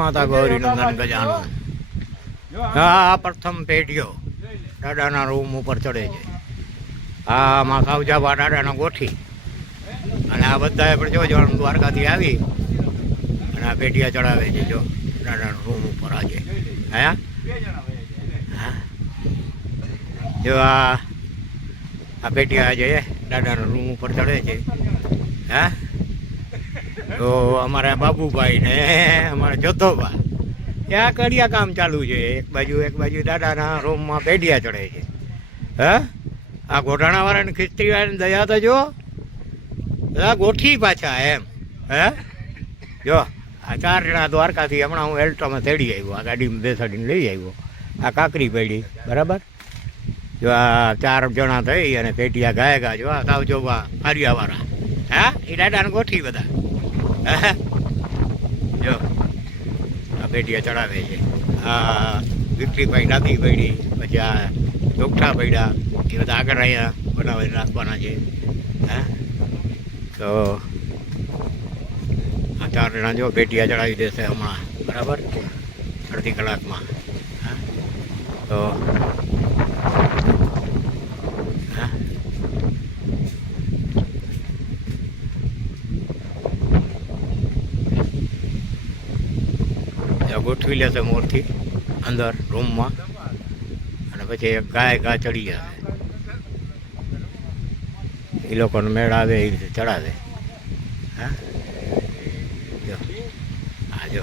માતા ગૌરી નંદન ગજાનન. આ. પ્રથમ પેઢીઓ દાદાના રૂમ ઉપર ચડે છે. આ માં સાવજાબા દાદાના ગોઠી. અને આ બધા આપણે જો જવાનું દ્વારકાથી આવી અને આ પેઢિયા ચડાવે છે જો દાદાના રૂમ ઉપર આજે. હે? હા. જો આ આ પેઢિયા આજે દાદાના રૂમ ઉપર ચડે છે. હા? તો અમારા બાબુભાઈ ને, અમારા જોધોભાઈ ત્યાં કડિયા કામ ચાલુ છે. એક બાજુ એક બાજુ દાદાના રૂમમાં પેઢિયા ચડે છે. હે? આ ગોઠાણાવાળાને વાળાને દયા તો જો બધા ગોઠી પાછા એમ. હે? જો, આ ચાર જણા દ્વારકાથી હમણાં હું એલ્ટોમાં તેડી આવ્યો. આ ગાડીમાં બેસાડીને લઈ આવ્યો. આ કાકરી પડી. બરાબર? જો, આ ચાર જણા થઈ અને પેટિયા ગાયગા. જો, આ સાવ જોવા ફારિયાવાળા. હા? એ દાદાને ગોઠી બધા. હે? જો, આ પેટીયા ચડાવે છે. આ વિક્ટરીભાઈ નાતી પડી, પછી આ ચોકઠા પડ્યા એ બધા આગળ અહીંયા બનાવીને રાખવાના છે. હા? તો આ ચાર જણા જો પેટીયા ચડાવી દેશે હમણાં, બરાબર? અડધી કલાકમાં. હા? તો હા ત્યાં ગોઠવી લેશે મોરથી, અંદર, રૂમમાં. અને પછી એક ગાય ગા ચડી જશે. એ લોકોને મેળ આવે એ રીતે ચડાવે. હા? જો. હા જો.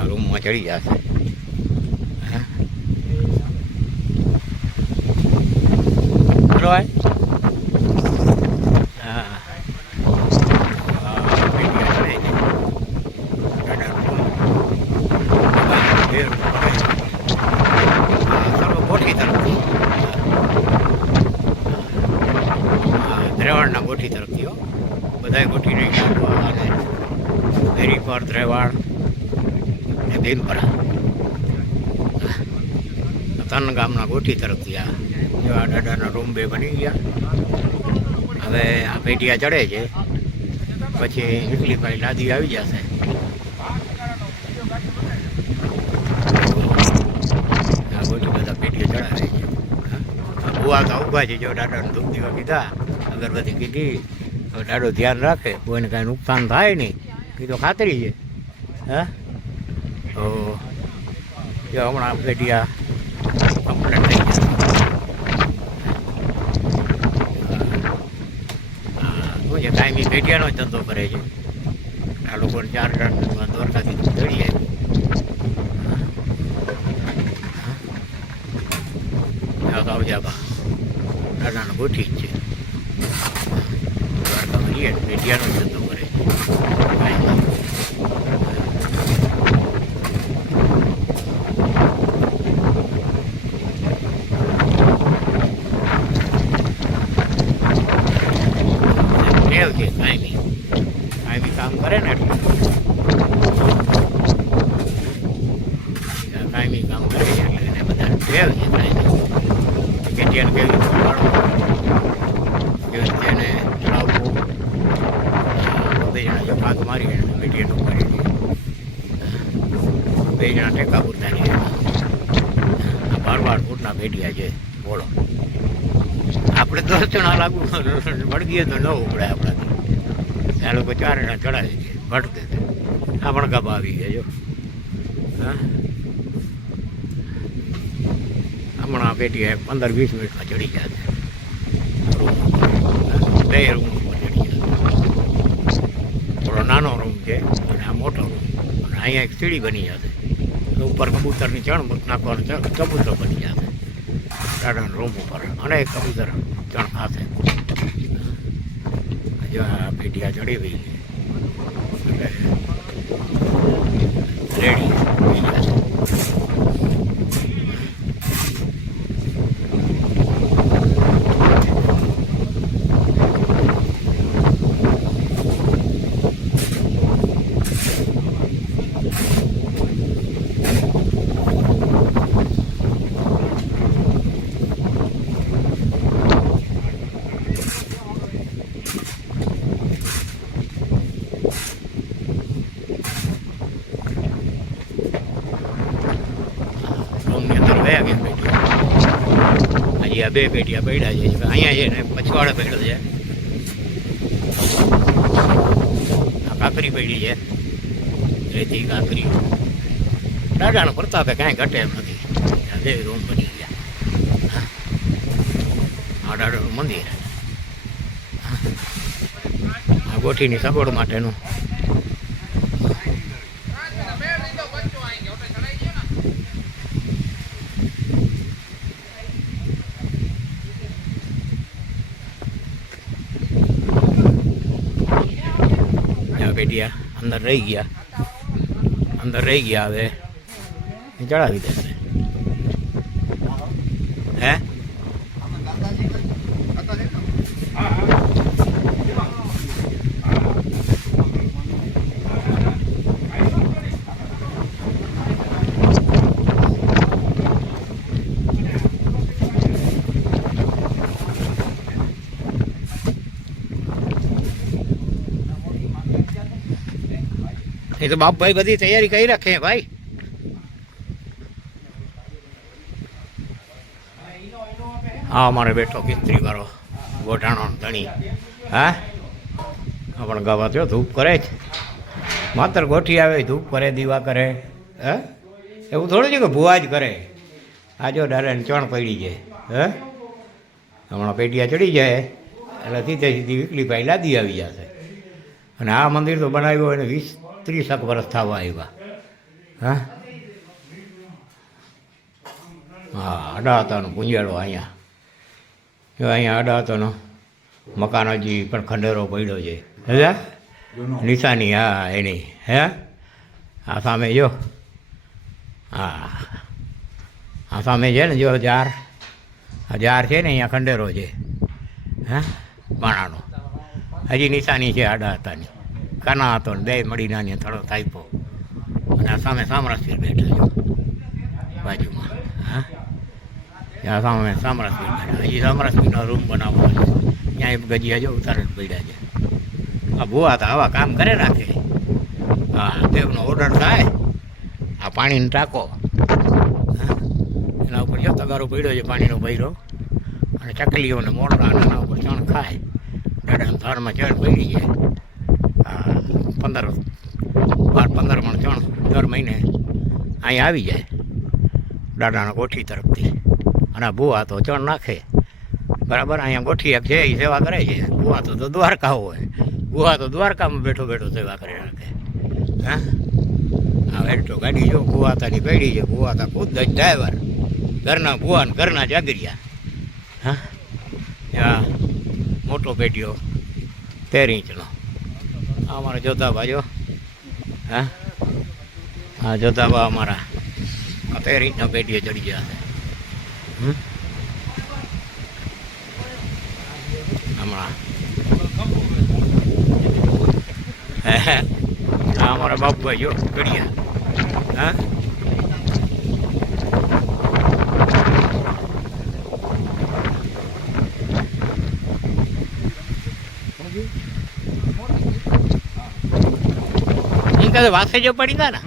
આ રૂમમાં ચડી જશે. હા આ પેટીયા ચડાઈ છે. દ્રેવાડના ગોઠી તરફથી હો બધાય ગોઠી રહી અને ફેરી પર દ્રેવાડ ને ભીમપરા તન ગામના ગોઠી તરફથી આ જેવા દાદાના રૂમ બે બની ગયા. હવે આ પેટીયા ચડે છે. પછી નીકળી ભાઈ લાદી આવી જશે આ બધું બધા પેટીએ ચડાવે છે આ બુઆ તો ઊભા છે જો દાદાને ધૂપ દીવા કીધા અગરબત્તી કીધી તો દાદો ધ્યાન રાખે કોઈને કાંઈ નુકસાન થાય નહીં એ તો ખાતરી છે હા તો જો હમણાં પેટીયા કમ્પ્લેટ થઈ ગયા શું છે કાયમી પેટીયાનો જ ધંધો કરે છે આ લોકોને ચાર જણ દ્વારકાથી ચડી આવ્યું આવજાબા દાદાનો ગોઠી જ છે દ્વારકામાં રહીએ કરે છે કાયમી. ટેવ છે કાયમી કાયમી કામ કરે ને એટલે કાયમી કામ કરે છે એટલે એને બધા ટેવ છે કાયમી પેટીયાને કેવી રીતે રીતે એને ચડાવવું બે જણા ભાગ મારી એને ઉપાડી દે બે જણા ટેકા પૂરતા બાર બાર ફૂટના પેટીયા છે. બોલો. આપણે દસ જણા લાગુ વળગીએ તો ન ઉપડે આપણાથી. આ લોકો ચાર જણા ચડાવી દે ભટકે આ પણ ગભા આવી ગયા, જો. હા? હમણાં પેટી પંદર વીસ મિનિટમાં ચડી જાય રૂમ બે રૂમ ઉપર ચડી જાય થોડો નાનો રૂમ છે અને આ મોટો રૂમ. અને અહીંયા એક સીડી બની જશે ઉપર કબૂતરની ચણ નાખવાનું કબૂતર બની જશે ગાર્ડન રૂમ ઉપર. અનેક કબૂતર ચણ ખાશે જો આ પેટીયા ચડી ગઈ. રેડી. બે પેટીયા પડ્યા છે. અહીંયા છે ને પછવાડે પડ્યો છે. આ કાકરી પડી છે. રેતી કાકરી. દાદાનો પ્રતાપે કાંઈ ઘટે એમ નથી. બે રૂમ બની ગયા. આ દાદાનું મંદિર. આ ગોઠીની સગવડ માટેનું પેટીયા. અંદર રહી ગયા. અંદર રહી ગયા હવે. ચડાવી દેશે. હે? એ તો બાપભાઈ બધી તૈયારી કરી રાખે ભાઈ. હા, અમારે બેઠો કિસ્ત્રી વાળો ગોઠાણો ધણી. હા? આપણે ગાવા થયો, ધૂપ કરે જ. માત્ર ગોઠી આવે, ધૂપ કરે, દીવા કરે. હે? એવું થોડું છે કે ભૂવા જ કરે? આ જો ડારે ચણ પડી જાય હે? હમણાં પેટિયા ચડી જાય. એટલે સીધે સીધી વીકલી ભાઈ લાદી આવી જશે. અને આ મંદિર તો બનાવ્યું હોય ને વીસ ત્રીસક વર્ષ થવા આવ્યા. હા? હા, અડાતાનો ગુંજાળો અહીંયા. જો અહીંયા અડાતાનો મકાન હજી પણ ખંડેરો પડ્યો છે. હે? નિશાની, હા, એની. હે? આ સામે જો. હા. આ સામે છે ને જો જાર આ જાર છે ને અહીંયા ખંડેરો છે. હા? બાણાનો. હજી નિશાની છે આડા હતાની કાના હતો ને બે મળી નાની થોડો થાયપો અને આ સામે સામરાસપીર બેઠેલો બાજુમાં. હા? ત્યાં સામે સામરાસપીર બેઠા હજી સામરાસપીરનો રૂમ બનાવવો ત્યાં એક ગજી જો ઉતારે પડ્યા છે. આ ભૂવા તો આવા કામ કરે રાખે. હા દેવનો ઓર્ડર થાય. આ પાણીનો ટાંકો. એના ઉપર જો તગારો પડ્યો છે પાણીનો ભૈરો. અને ચકલીઓને મોરલા નાના ઉપર ચણ ખાય. દાડા થાળમાં ચણ પડી જાય. પંદર, બાર, પંદર મણ ચણ દર મહિને અહીંયા આવી જાય દાદાના ગોઠી તરફથી. અને ભૂવા તો ચણ નાખે. બરાબર, અહીંયા ગોઠી એક છે એ સેવા કરે છે. ભૂવા તો તો દ્વારકા હોય. ભૂવા તો દ્વારકામાં બેઠો બેઠો સેવા કરી નાખે. હા? હા એટલો ગાડી જો, ભૂવાતાની પડી છે. ભૂવાતા ખુદ જ ડ્રાઈવર ઘરના ભૂવા ઘરના જાગરિયા. હા? મોટો પેટીઓ તેર ઇંચનો. અમારા જોતાબા જો. હા? હા જોતાબા અમારા. કઈ રીતના પેટીઓ ચડી ગયા છે. હમણાં. હા, અમારા બાપુભાઈ, જો, ચડ્યા. હા? એ વાસે જો પડી ગયા ને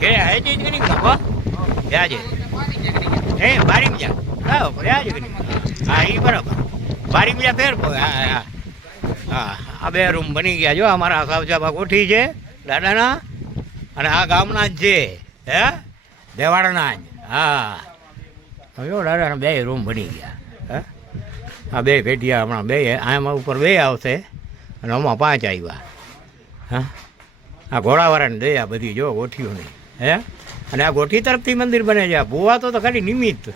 કે હે. જે કરી નાખો વ્યાજે હે બારી જા હા વ્યાજ હા એ બરાબર. બારી બીજા ફેર હા હા આ બે રૂમ બની ગયા, જો. અમારા સાવજાબા કોઠી છે, દાદાના. અને આ ગામના જ છે, હે? દેવાડાના જ. હા. જો, દાદાના બે રૂમ બની ગયા, હે? આ બે ભેટિયા હમણાં બે આમાં ઉપર બે આવશે, અને આમાં પાંચ આવ્યા, હા? આ ઘોડાવાળાને દે આ બધી, જો ગોઠીઓની હે? અને આ ગોઠી તરફથી મંદિર બને છે. ભૂવા તો ખાલી નિમિત્ત.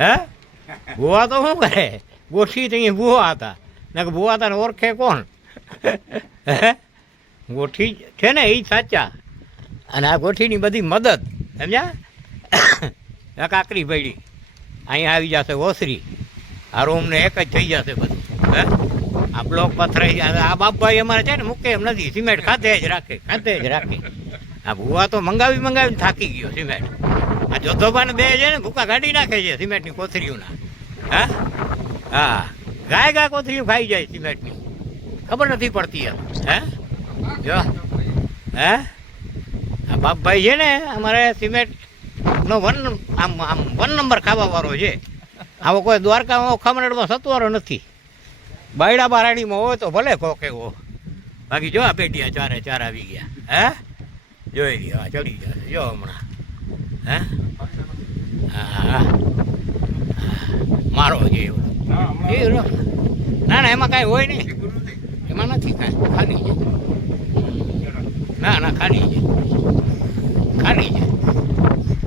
હે? ભૂવા તો શું કરે? ગોઠી તો અહીંયા ભૂવા હતા. ને ભૂવા તને ઓળખે કોણ? હે? ગોઠી છે ને એ સાચા. અને આ ગોઠીની બધી મદદ, સમજ્યા? કાકરી પડી. અહીંયા આવી જશે ઓસરી. આ રૂમને એક જ થઈ જશે બધું. હે? આ બ્લોક પથરાઈ જાય આ બાપભાઈ અમારે છે ને મૂકે એમ નથી. સિમેન્ટ ખાતે જ રાખે ખાતે જ રાખે. આ ભૂવા તો મંગાવી મંગાવીને થાકી ગયો સિમેન્ટ. આ જોધોબાને બે છે ને ભૂકા કાઢી નાખે છે સિમેન્ટની કોથરીઓના હા? હા. ગાય ગાય કોથરીઓ ખાઈ જાય સિમેન્ટની. ખબર નથી પડતી હે? જો. હે? આ બાપભાઈ છે ને અમારે સિમેન્ટ નો વન આમ આમ વન નંબર ખાવા વાળો છે. આવો કોઈ દ્વારકામાં ખમરેડમાં સત્વારો નથી. બાયડા બારાણીમાં હોય તો ભલે કોક એવો. બાકી જો આ પેટીયા ચારે ચાર આવી ગયા. હે? જોઈ ગયો ચડી ગયા જો હમણાં. હે? હા મારો જેવો ના ના, એમાં કાંઈ હોય નહીં. એમાં નથી કાંઈ. ખાલી છે. ના ના, ખાલી છે. ખાલી છે.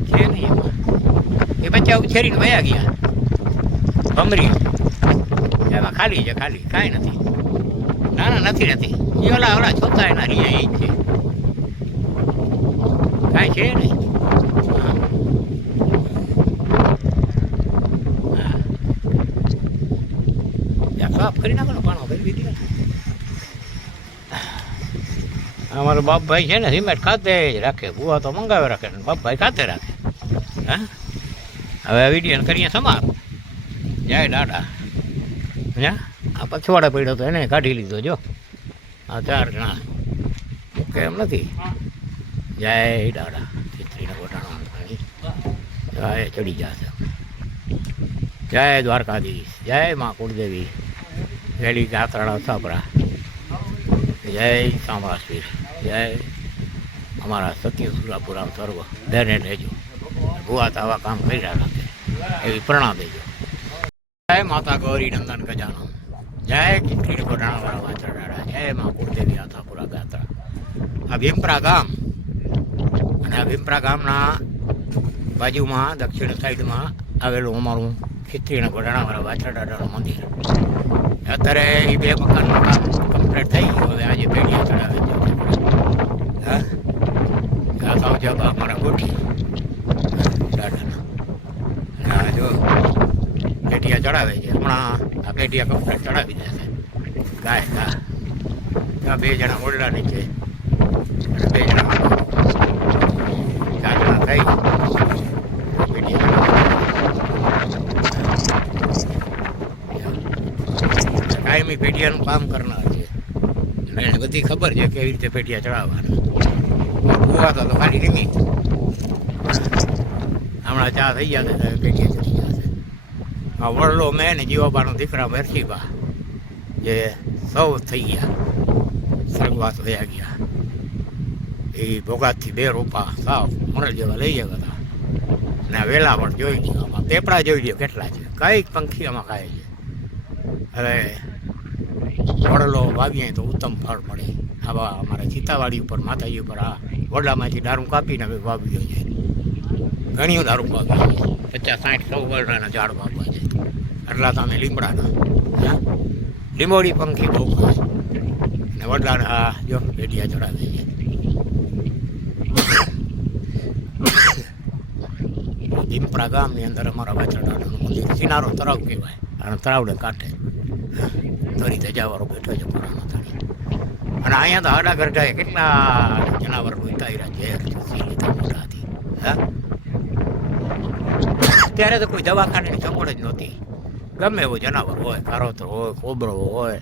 છે નહીં એમાં. એ બચ્ચા ઉછેરીને વયા ગયા. ભમરી એમાં ખાલી છે ખાલી કાંઈ નથી ના ના નથી નથી એ ઓલા ઓલા છોતા એના રહ્યા એ જ છે કાંઈ છે નહીં હા. હા. યા સાફ કરી નાખો ને પાણો ભરી દીધી ને. અમારો બાપભાઈ છે ને સિમેન્ટ ખાતે જ રાખે બુઆ તો મંગાવે રાખે ને બાપભાઈ ખાતે રાખે હા હવે આ વીડિયો કરીએ સમાર જય દાદા હા આ પછવાડે પડ્યો તો એને કાઢી લીધો, જો. આ ચાર જણા. મૂકે એમ નથી. જય દાડા ચિત્રીને ગોટાણો જય ચડી જશે જય દ્વારકાધીશ. જય મા કુળદેવી. વેલી જાત્રાળા સાપરા જય સામરાશ્રીર જય અમારા સત્ય સુરાપુરા સર્વ. ધને રહેજો. ભૂવા આવા કામ કરી રહ્યા એવી પ્રણામ દેજો. જય માતા ગૌરી, નંદન ગજાનન. જય ચિત્રી ગોટાણાવાળા વાંચરડાડા જય મા કુળદેવી આથાપુરા ગાત્રા. આ ભીમપરા ગામ. અને આ ભીમપરા ગામના બાજુમાં, દક્ષિણ સાઈડમાં આવેલું અમારું ખીત્રીના ગોડાણાવાળા વાછરડાડાનું મંદિર. અત્યારે એ બે મકાનનું કામ કમ્પ્લીટ થઈ ગયું. હવે આજે પેઢીએ ચડાવે છે. હા? સાવ અમારા ગોઠી દાદાના હા જો પેટીયા ચડાવે છે. હમણાં આ પેટીયા કમ્પ્લીટ ચડાવી દેશે ગાય, ગા. આ બે જણા ઓરડા નીચે અને બે જણા ચાર થઈ. કાયમી પેટીયાનું કામ કરનાર છે. એને બધી ખબર છે કેવી રીતે પેટીયા ચડાવવાના. ખાલી રીમી હમણાં ચા થઈ ગયા હતા જશે આ વડલો મેં ને જીવાબાનો દીકરા મેરસીબા જે સૌ થઈ ગયા સ્વર્ગવાસ વયા ગયા. એ ભોગાતથી બે રૂપા સાવ મરલ જેવા લઈ ગયા હતા. ને વેલા પણ જોઈ લીધો આમાં પેપડા જોઈ લીધો કેટલા છે. કંઈક પંખી આમાં ખાય છે. હવે વડલો વાવીએ તો ઉત્તમ ફળ મળે. આવા અમારા સીતાવાડી ઉપર, માતાજી ઉપર આ વડલામાંથી દારૂ કાપીને હવે વાવ્યો છે. ઘણી દારૂ છે પચાસ સાઠ સૌ વર્ષના ઝાડ વાવવા છે એટલા તમે લીમડાના. હા? લીંબોડી પંખી બહુ ખાય. ને વડલાના આ જો પેઢિયા ચડાવે છે. દીમપરા ગામની અંદર અમારા વાછરડાનું મંદિર સિનારો તળાવ કહેવાય. અને તળાવને કાંઠે. ધરી ધજાવાળો બેઠો છે પુરાણો ધરી અને અહીંયા તો હાડા ગરડાએ કેટલા જનાવર ઉતાર્યા ઝેર લીધા મોઢાથી હા? ત્યારે તો કોઈ દવાખાનાની સગવડ જ નહોતી. ગમે એવું જનાવર હોય, કારોતર હોય, કોબરો હોય,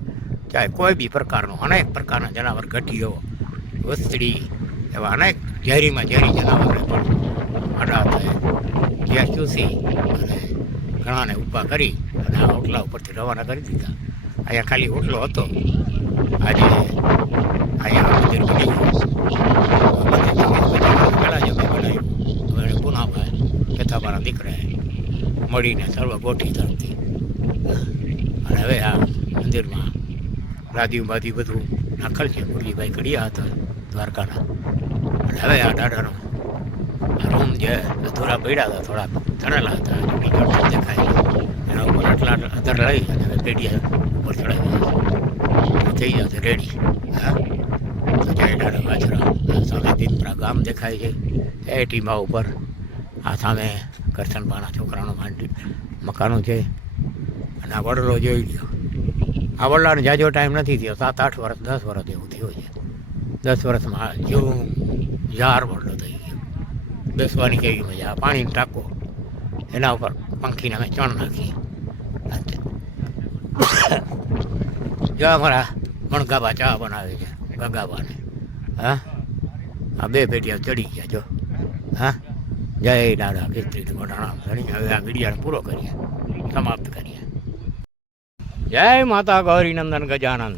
ચાહે કોઈ બી પ્રકારનો અનેક પ્રકારના જનાવર ઘટીઓ વસ્તડી એવા અનેક ઝેરીમાં ઝેરી જનાવરને પણ અડા થાય. ત્યાં ચૂસી અને ઘણાને ઊભા કરી અને આ ઓટલા ઉપરથી રવાના કરી દીધા. અહીંયા ખાલી ઓટલો હતો. આજે અહીંયા મંદિર બની પુનાભાઈ કેથાબાના દીકરાએ મળીને સર્વ ગોઠી તરફથી અને હવે આ મંદિરમાં રાધ્યું બાધ્યું બધું નાખલ છે. મુરલીભાઈ કડિયા હતા, દ્વારકાના. અને હવે આ દાદાનો રૂમ જે અધૂરા પડ્યા હતા, થોડા ધરેલા હતા દેખાય. એના ઉપર આટલા અધર લઈ અને હવે પેઢીયા ઉપર ચડાવી થઈ જશે રેડી હા? જય દાદા બાજરા. સામે દીપરા ગામ દેખાય છે. એ ટીમા ઉપર આ સામે કરશનભાના છોકરાનો માંડી મકાનો છે. અને આ વડલો જોઈ લ્યો આ વડલાને જાજો ટાઈમ નથી થયો. સાત, આઠ વર્ષ, દસ વર્ષ એવું થયું છે. દસ વર્ષમાં જેવું ઝાર વડલો થઈ ગયો. બેસવાની કેવી મજા. પાણીનો ટાંકો એના ઉપર પંખીને અમે ચણ નાખીએ. જો અમારા મણગાબા ચા બનાવે છે, ગગાબાને. હા? આ બે પેટીઓ ચડી ગયા, જો. હા? જય દાદા કીર્તિ હવે આ વિડીયાને પૂરો કરીએ. સમાપ્ત કરીએ. જય માતા ગૌરી નંદન ગજાનંદ.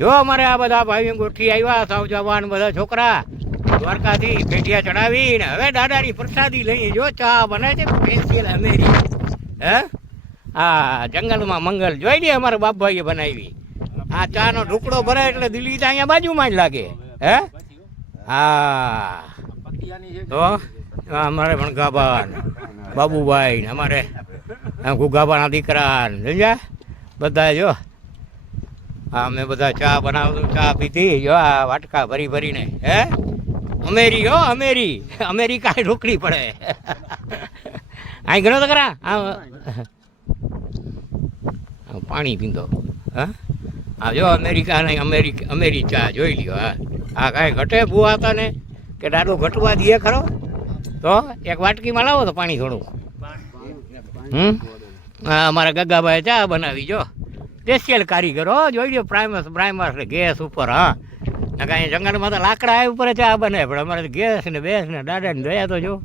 જો અમારે આ બધા ભાઈઓ ગોઠી આવ્યા સાવ જવાન બધા છોકરા દ્વારકાથી પેઢિયા ચડાવીને હવે દાદાની પ્રસાદી લઈએ. જો ચા બને છે સ્પેશિયલ અમેરી. હે? આ જંગલમાં મંગલ. જોઈ લે અમારા બાપભાઈએ બનાવી. આ ચાનો ઢુકડો ભરાય એટલે દિલ્હી તો અહીંયા બાજુમાં જ લાગે. હે? હા. તો? અમારે પણ ગાભાન. બાબુભાઈ ને અમારે. ગુગાભાના દીકરા સમજ્યા? બધા જો. અમે બધા ચા બનાવતું, ચા પીધી. જો આ વાટકા ભરી ભરીને. હે? અમેરી હો, અમેરી. અમેરી કાંઈ રોકડી પડે. અહીં ઘણો તો ખરા પાણી પીંદો હા? આ જો અમેરિકા નહીં અમેરિક અમેરી ચા જોઈ લ્યો. હા. આ કાંઈ ઘટે ભૂવા હતા ને કે દાડો ઘટવા દે ખરો? તો એક વાટકીમાં લાવો તો પાણી થોડું. હમ? અમારા ગગાભાઈ ચા બનાવી, જો. સ્પેશિયલ કારીગરો જોઈ લો પ્રાઇમસ પ્રાઇમસ ગેસ ઉપર, હા. કાંઈ જંગલમાં તો લાકડા ઉપર ચા બને, પણ અમારે ગેસ ને બેસ ને દાદા ને દયા તો જો.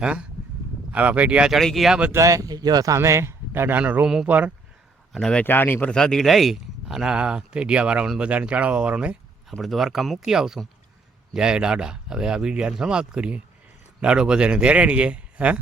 હા? આવા પેટીયા ચડી ગયા બધાએ જો, સામે દાદાનો રૂમ ઉપર. અને હવે ચાની પ્રસાદી લઈ અને પેઢિયાવાળાઓને બધાને ચડાવવાવાળાને આપણે દ્વારકા મૂકી આવશું. જય દાદા. હવે આ વિડીયાને સમાપ્ત કરીએ. દાડો બધાને ધેરે રહીએ હા?